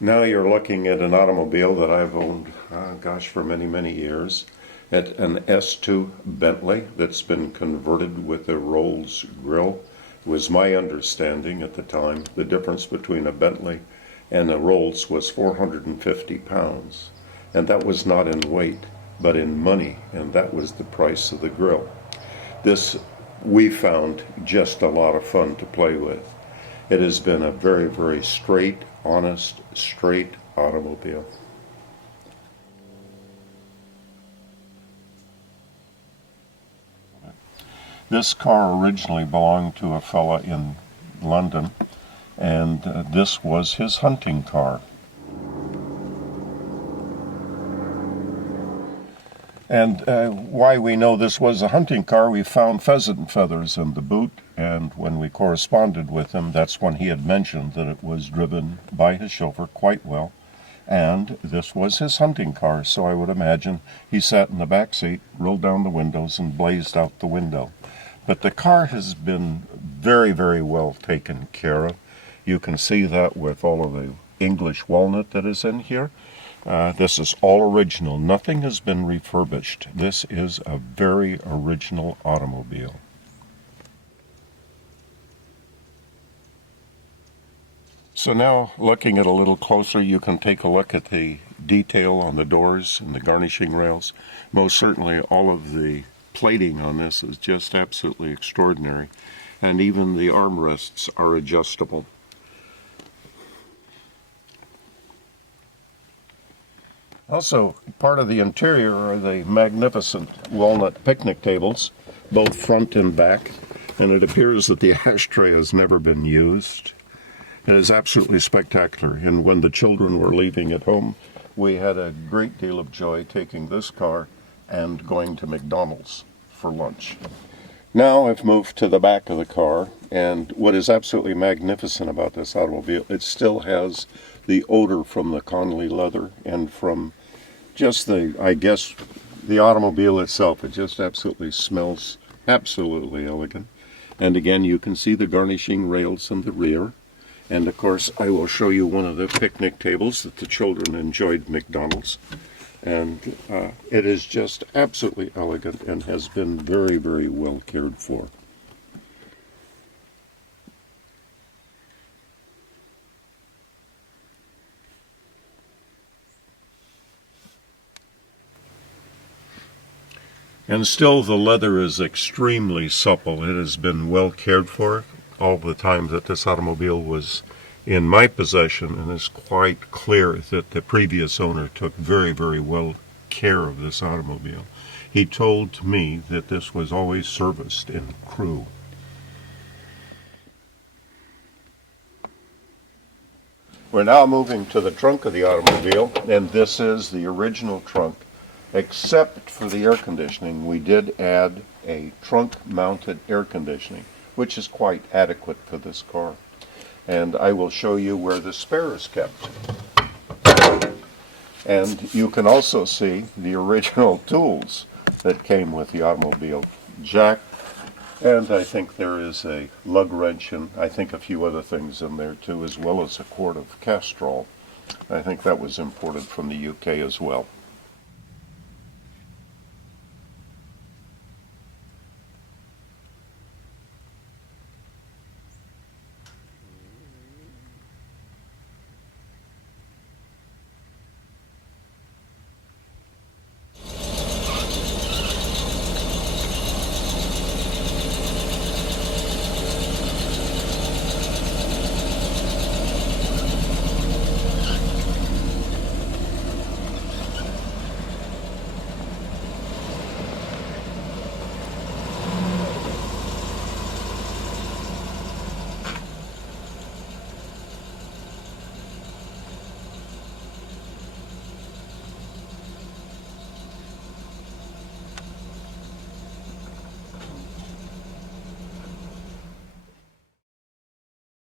Now you're looking at an automobile that I've owned, for many, many years. At an S2 Bentley that's been converted with a Rolls grill. It was my understanding at the time the difference between a Bentley and a Rolls was 450 pounds. And that was not in weight, but in money, and that was the price of the grill. This we found just a lot of fun to play with. It has been a very, very straight, honest, straight automobile. This car originally belonged to a fella in London, and this was his hunting car. And why we know this was a hunting car, we found pheasant feathers in the boot, and when we corresponded with him, that's when he had mentioned that it was driven by his chauffeur quite well, and this was his hunting car, so I would imagine he sat in the back seat, rolled down the windows, and blazed out the window. But the car has been very, very well taken care of. You can see that with all of the English walnut that is in here. This is all original. Nothing has been refurbished. This is a very original automobile. So now, looking at it a little closer, you can take a look at the detail on the doors and the garnishing rails. Most certainly all of the plating on this is just absolutely extraordinary. And even the armrests are adjustable. Also, part of the interior are the magnificent walnut picnic tables, both front and back, and it appears that the ashtray has never been used. It is absolutely spectacular, and when the children were leaving at home, we had a great deal of joy taking this car and going to McDonald's for lunch. Now I've moved to the back of the car, and what is absolutely magnificent about this automobile, it still has the odor from the Conley leather and from just the automobile itself. It just absolutely smells absolutely elegant. And again, you can see the garnishing rails in the rear. And of course, I will show you one of the picnic tables that the children enjoyed at McDonald's. And it is just absolutely elegant and has been very, very well cared for. And still the leather is extremely supple. It has been well cared for all the time that this automobile was in my possession, and it's quite clear that the previous owner took very, very well care of this automobile. He told me that this was always serviced in crew. We're now moving to the trunk of the automobile, and this is the original trunk. Except for the air conditioning, we did add a trunk-mounted air conditioning, which is quite adequate for this car. And I will show you where the spare is kept. And you can also see the original tools that came with the automobile. Jack, and I think there is a lug wrench and I think a few other things in there too, as well as a quart of Castrol. I think that was imported from the UK as well.